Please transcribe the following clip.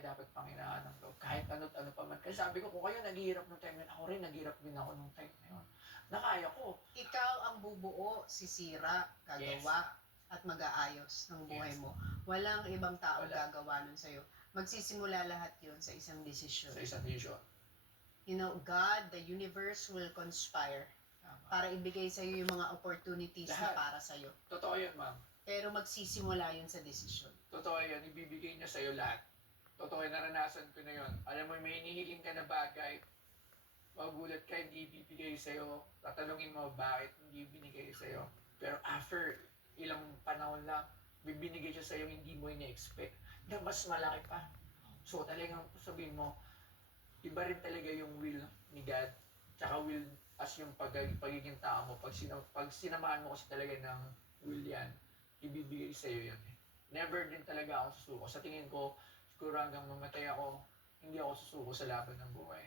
tayo dapat panghinaan ng loob, kahit ano't ano pa man. Kasi sabi ko, kung kayo naghihirap nung time na yun, ako rin naghirap din ako nung time na yun. Nakaya ko. Ikaw ang bubuo, sisira, gagawa, at mag-aayos ng buhay Yes. mo. Walang ibang tao Wala. gagawa nun sa'yo. Magsisimula lahat yun sa isang desisyon. Sa isang decision. You know, God, the universe will conspire Tama. para ibigay sa'yo yung mga opportunities na Lahat. para sa'yo. Totoo yun, ma'am. Pero magsisimula yun sa desisyon. Totoo yun, ibibigay niya sa'yo lahat. Totoo yun, naranasan ko na yun. Alam mo, may hinihiling ka na bagay, magulat ka, hindi ibibigay sa'yo. Tatanungin mo, bakit hindi binigay sa'yo. Pero after ilang panahon lang, bibinigay siya sa'yo, hindi mo ina-expect. Na mas malaki pa. So talagang sabihin mo, iba rin talaga yung will ni God. Tsaka will as yung pagiging tao mo. Pag sinamahan mo kasi talaga ng will yan, ibibigay sa'yo yan. Never din talaga ako susuko. Sa tingin ko, siguro hanggang mamatay ako, hindi ako susuko sa laban ng buhay.